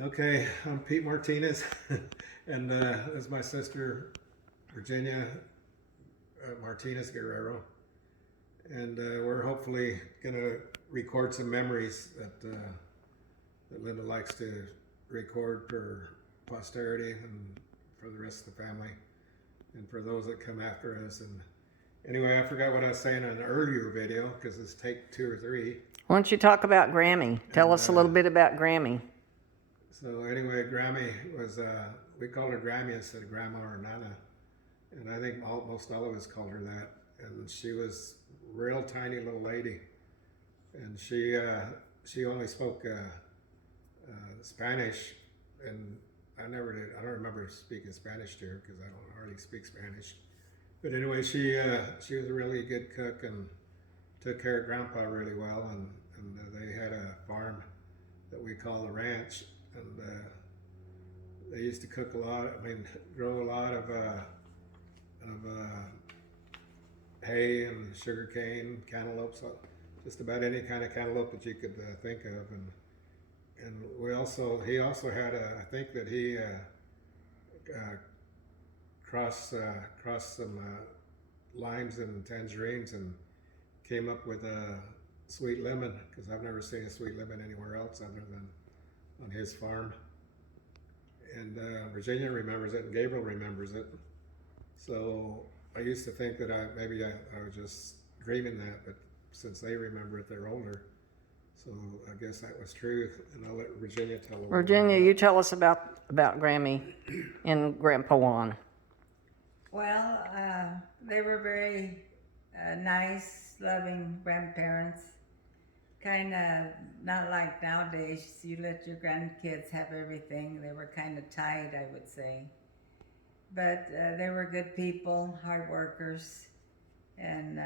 Okay, I'm Pete Martinez, and this is my sister Virginia Martinez Guerrero, and we're hopefully gonna record some memories that Linda likes to record for posterity and for the rest of the family, and for those that come after us. And anyway, I forgot what I was saying in an earlier video because it's take 2 or 3. Why don't you talk about Grammy? Tell us a little bit about Grammy. So anyway, Grammy was, we called her Grammy instead of Grandma or Nana. And I think most all of us called her that. And she was a real tiny little lady. And she only spoke Spanish. And I don't remember speaking Spanish to her because I don't hardly speak Spanish. But anyway, she was a really good cook and took care of Grandpa really well. And they had a farm that we call the ranch. And they used to cook a lot. Grow a lot of hay and sugar cane, cantaloupes, just about any kind of cantaloupe that you could think of. And he also had I think that he crossed some limes and tangerines and came up with a sweet lemon, because I've never seen a sweet lemon anywhere else other than on his farm. And Virginia remembers it and Gabriel remembers it. So I used to think that maybe I was just dreaming that, but since they remember it, they're older. So I guess that was true, and I'll let Virginia tell them. Virginia, you tell us about Grammy and Grandpa Juan. Well, they were very nice, loving grandparents. Kind of not like nowadays, you let your grandkids have everything. They were kind of tight, I would say. But they were good people, hard workers. And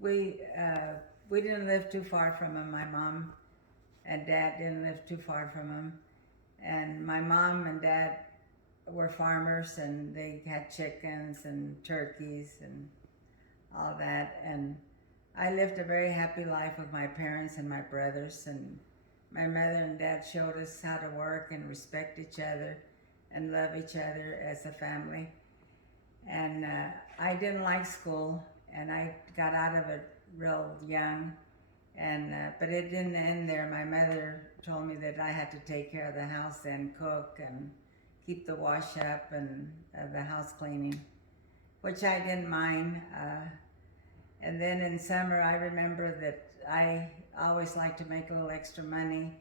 we didn't live too far from them. My mom and dad didn't live too far from them. And my mom and dad were farmers, and they had chickens and turkeys and all that. And I lived a very happy life with my parents and my brothers, and my mother and dad showed us how to work and respect each other and love each other as a family. And I didn't like school, and I got out of it real young, and but it didn't end there. My mother told me that I had to take care of the house and cook and keep the wash up and the house cleaning, which I didn't mind. And then in summer, I remember that I always liked to make a little extra money.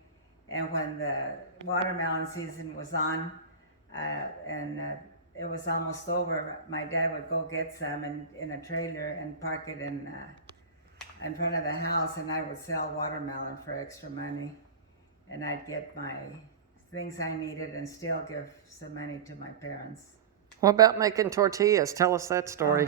And when the watermelon season was on, it was almost over, my dad would go get some in a trailer and park it in front of the house, and I would sell watermelon for extra money. And I'd get my things I needed and still give some money to my parents. What about making tortillas? Tell us that story.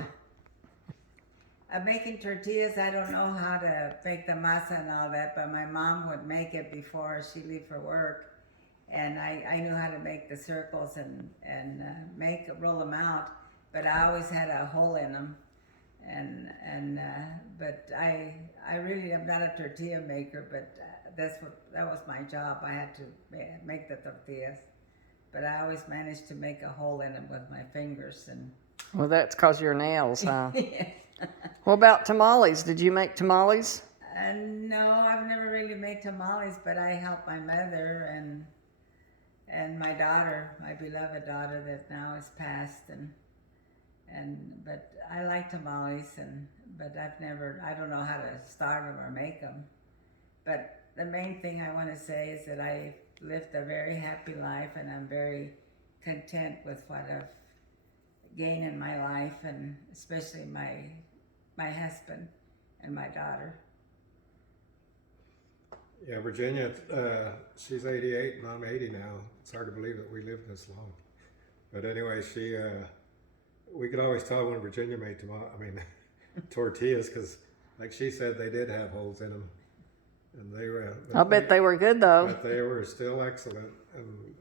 Making tortillas, I don't know how to make the masa and all that, but my mom would make it before she leave for work, and I knew how to make the circles and roll them out, but I always had a hole in them, but I really am not a tortilla maker, but that was my job. I had to make the tortillas, but I always managed to make a hole in them with my fingers. And Well, that's because your nails, huh? yes. What about tamales? Did you make tamales? No, I've never really made tamales, but I helped my mother and my daughter, my beloved daughter that now is passed, but I like tamales, but I don't know how to start them or make them. But the main thing I want to say is that I lived a very happy life, and I'm very content with what I've gained in my life, and especially my husband and my daughter. Yeah, Virginia, she's 88 and I'm 80 now. It's hard to believe that we lived this long. But anyway, we could always tell when Virginia made tortillas, because like she said, they did have holes in them. And they were. I'll bet they were good though. But they were still excellent. And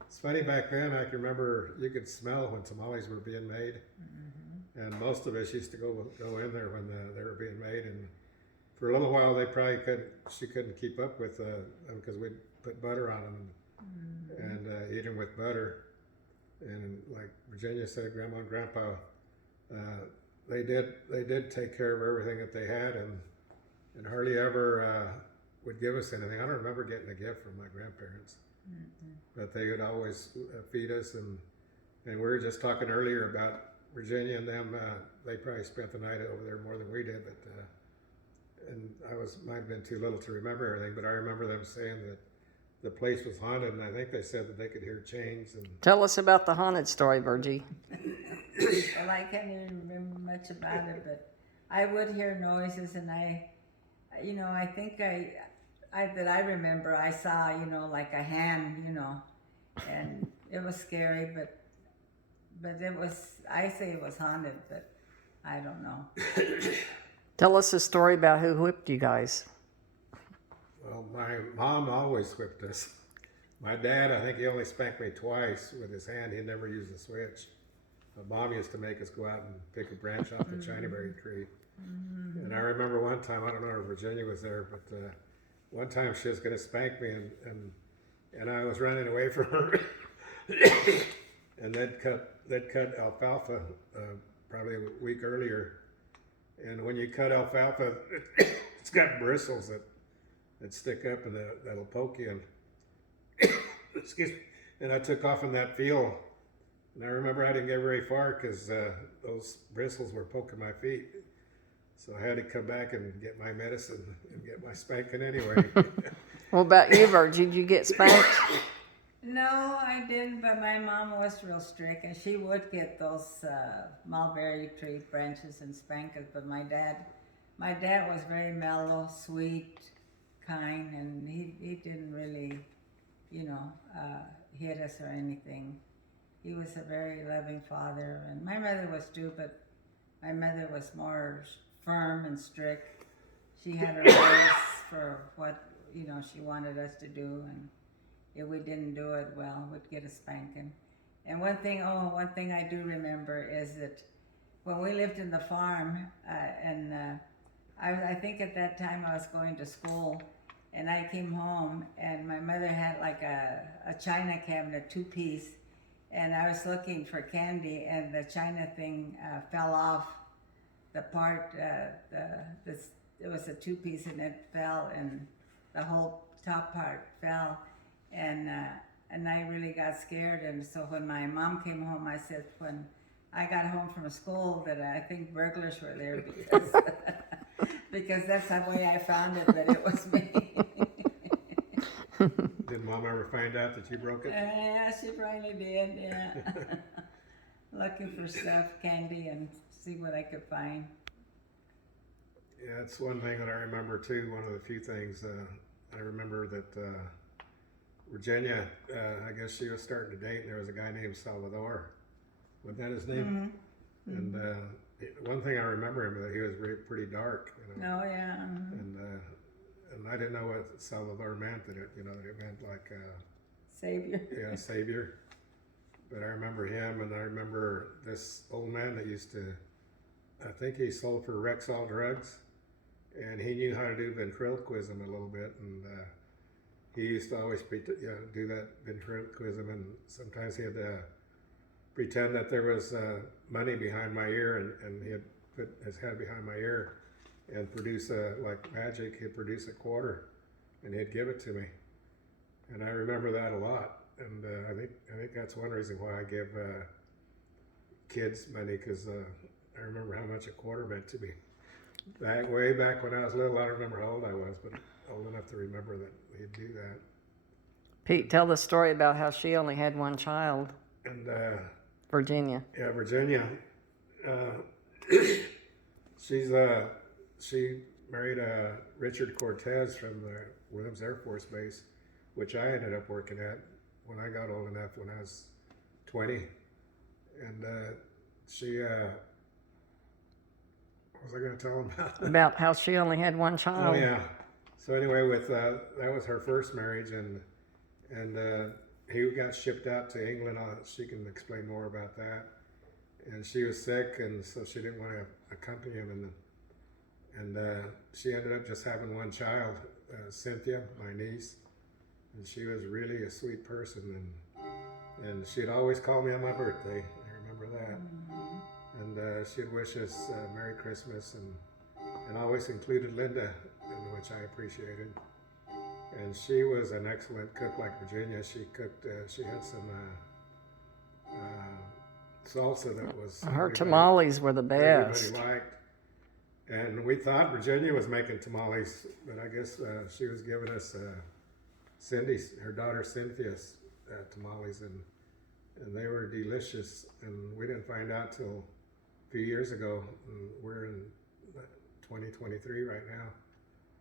it's funny, back then I can remember you could smell when tamales were being made. Mm-hmm. And most of us used to go in there when they were being made, and for a little while she couldn't keep up with them because we'd put butter on them, and and eat them with butter. And like Virginia said, Grandma and Grandpa, they did take care of everything that they had, and hardly ever would give us anything. I don't remember getting a gift from my grandparents, but they would always feed us. And we were just talking earlier about Virginia and them. They probably spent the night over there more than we did, but and might have been too little to remember everything. But I remember them saying that the place was haunted, and I think they said that they could hear chains. And Tell us about the haunted story, Virgie. Well, I can't even remember much about it, but I would hear noises, and I think I remember I saw, like a hand, and it was scary, but I say it was haunted, but I don't know. Tell us a story about who whipped you guys. well, my mom always whipped us. My dad, I think he only spanked me twice with his hand. He never used a switch. My mom used to make us go out and pick a branch off the chinaberry tree. And I remember one time, I don't know if Virginia was there, but one time she was going to spank me, and I was running away from her. And they'd cut alfalfa probably a week earlier. And when you cut alfalfa, it's got bristles that stick up and that'll poke you. And excuse me. And I took off in that field. And I remember I didn't get very far because those bristles were poking my feet. So I had to come back and get my medicine and get my spanking anyway. What about you, Virgie? Did you get spanked? No, I didn't, but my mom was real strict, and she would get those mulberry tree branches and spank us. But my dad was very mellow, sweet, kind, and he didn't really, hit us or anything. He was a very loving father, and my mother was too, but my mother was more firm and strict. She had her ways for what, she wanted us to do, and if we didn't do it well, we'd get a spanking. And one thing I do remember is that when we lived in the farm, I think at that time I was going to school, and I came home, and my mother had like a china cabinet, 2-piece, and I was looking for candy, and the china thing fell off the part. It was a 2-piece, and it fell, and the whole top part fell. And I really got scared, and so when my mom came home, I said when I got home from school that I think burglars were there because because that's the way I found it, that it was me. Did Mom ever find out that you broke it? Yeah, she probably did. Yeah, looking for stuff, candy, and see what I could find. Yeah, it's one thing that I remember too. One of the few things I remember that. Virginia, I guess she was starting to date, and there was a guy named Salvador. Wasn't that his name? Mm-hmm. And one thing I remember him that he was pretty dark. Oh yeah. And I didn't know what Salvador meant. That it meant like Savior. Yeah, Savior. But I remember him, and I remember this old man that used to. I think he sold for Rexall drugs, and he knew how to do ventriloquism a little bit, and. He used to always do that ventriloquism, and sometimes he had to pretend that there was money behind my ear, and he'd put his head behind my ear and produce like magic. He'd produce a quarter, and he'd give it to me, and I remember that a lot. And I think that's one reason why I give kids money, because I remember how much a quarter meant to me. Way back when I was little, I don't remember how old I was, but old enough to remember that he'd do that. Pete, tell the story about how she only had one child. And Virginia. Yeah, Virginia. She married Richard Cortez from the Williams Air Force Base, which I ended up working at when I got old enough, when I was 20. And she. What was I going to tell him about? About how she only had one child. Oh yeah. So anyway, with that was her first marriage, and he got shipped out to England. She can explain more about that. And she was sick, and so she didn't want to accompany him. And she ended up just having one child, Cynthia, my niece. and she was really a sweet person, and she'd always call me on my birthday. I remember that. And she'd wish us Merry Christmas, and always included Linda, which I appreciated. And she was an excellent cook, like Virginia. She cooked. She had some salsa that was Her tamales were the best. everybody liked. And we thought Virginia was making tamales, but I guess she was giving us Cindy's, her daughter Cynthia's tamales, and they were delicious. And we didn't find out till a few years ago. And we're in 2023 right now.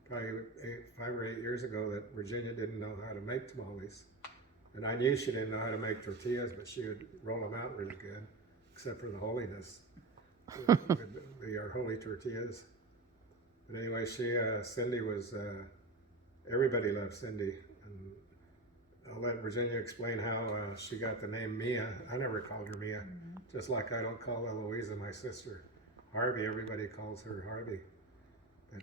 Probably 5 or 8 years ago, that Virginia didn't know how to make tamales. And I knew she didn't know how to make tortillas, but she would roll them out really good, except for the holiness. Be our holy tortillas. But anyway, Cindy was, everybody loved Cindy. And I'll let Virginia explain how she got the name Mia. I never called her Mia, just like I don't call Eloisa, my sister, Harvey. Everybody calls her Harvey.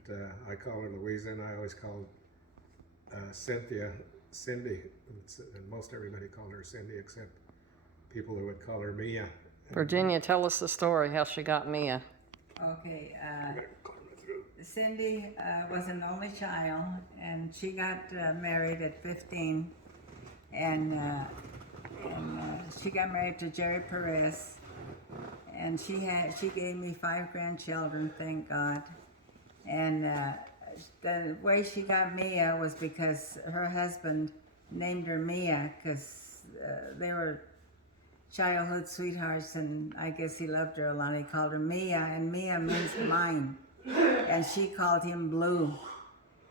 But I call her Louisa, and I always called Cynthia Cindy. And most everybody called her Cindy, except people who would call her Mia. Virginia, tell us the story, how she got Mia. Okay, Cindy was an only child, and she got married at 15, and she got married to Jerry Perez, and she gave me 5 grandchildren, thank God. And the way she got Mia was because her husband named her Mia, because they were childhood sweethearts, and I guess he loved her a lot. He called her Mia, and Mia means mine, and she called him Blue,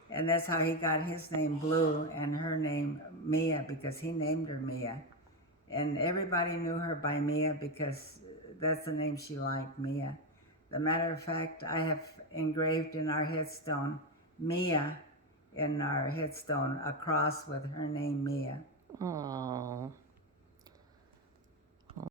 and that's how he got his name Blue and her name Mia, because he named her Mia. And everybody knew her by Mia because that's the name she liked, Mia. The matter of fact, I have engraved in our headstone Mia, in our headstone, a cross with her name Mia. Oh.